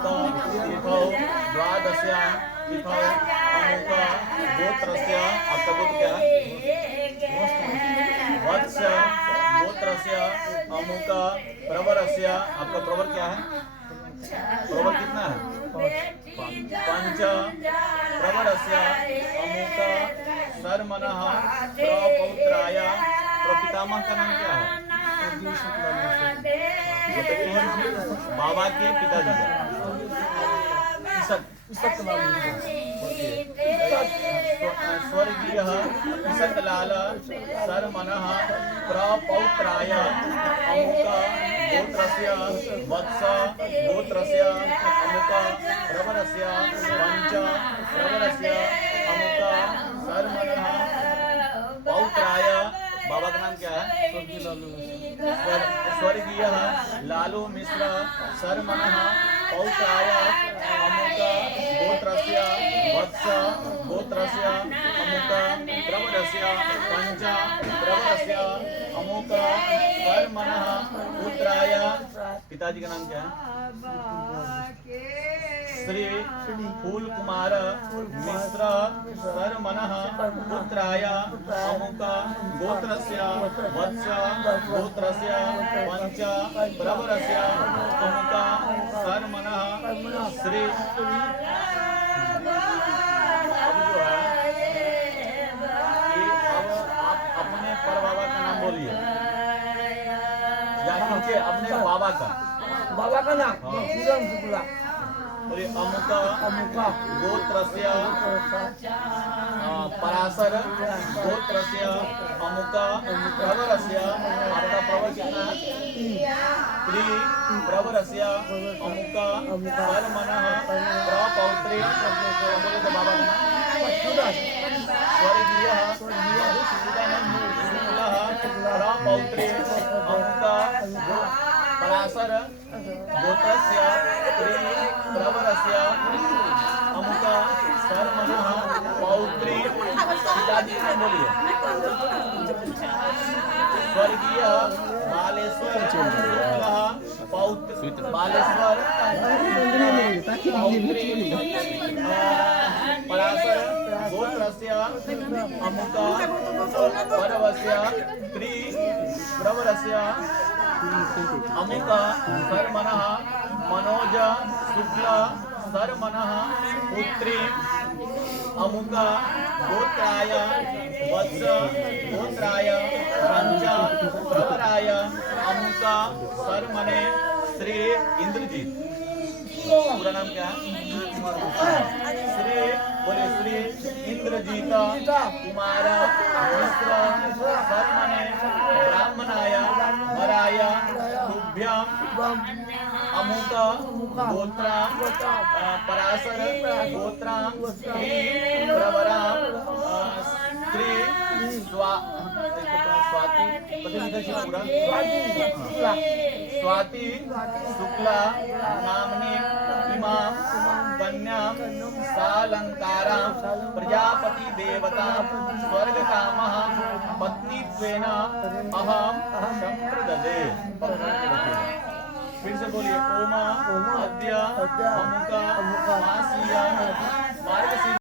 अमुक तिथौ द्वादश्या तिथौ अमुक गोत्रस्य, आपका गोत्र क्या है? वत्स गोत्रस्य अमुक प्रवरस्य, आपका प्रवर क्या है? प्रवर कितना है? पंच प्रवरस्य अमुक सर्मनः प्रपौत्राय, प्रपितामह का नाम क्या है? बाबा के पिताजी का स्वर्गीय ईसतलाल सर्मनः प्रपौत्राय अमुक गोत्रस्य वत्स गोत्रस्य अमुक प्रवरस्य पंच प्रवरस्य अमुक सर्मनः पौत्राय, बाबा का नाम क्या है? स्वर्गीय लालू मिश्र सर्मनः पौत्राय अमुक गोत्रस्य वत्स गोत्रस्य अमुक प्रवरस्य पंच प्रवरस्य अमुक सर्मनः पुत्राय, पिताजी का नाम क्या है? श्री फूल कुमार मिश्र सर्मनः पुत्राय अमुक गोत्रस्य वत्स गोत्रस्य पंच प्रवरस्य अमुक सर्मनः श्री, अब जो है कि अब आप अपने पर बाबा का नाम बोलिए या नीचे अपने बाबा का नाम बोलिए। अमुक गोत्रस्य पराशर गोत्रस्य अमुक प्रवरस्य, आपका प्रवर कितना है? त्रि प्रवरस्य अमुक सर्मनः प्रपौत्रे, बोले तो बाबा का नाम स्वर्गीय प्रपौत्रे अमुक पराशर गोत्रस्य त्रि प्रवरस्य अमुक सर्मनः पौत्री, पिताजी ने बोलिए। स्वर्गीय बालेश्वर पौत्र बालेश्वर पौत्री पराशर गोत्रस्य अमुक परवस्य त्रि प्रवरस्य अमुक सर्मनः मनोज शुक्ल सर्मनः पुत्री अमुक गोत्राय वत्स गोत्राय पंच प्रवराय अमुक सर्मने श्री इंद्रजीत, पूरा नाम क्या है? श्री, बोले श्री इंद्रजीत कुमार मिश्र सर्मने ब्राह्मणाय वराय तुभ्यं अमुक गोत्रा पराशर गोत्रा प्रवरा स्त्री स्वाति शुक्ला नामनी इमां कन्यां सालंकारां प्रजापति देवता स्वर्गकामः पत्नीत्वेन अहं संप्रददे। फिर से बोलिए। ओमा अद्य अमुक मासीय मार्गशीर्ष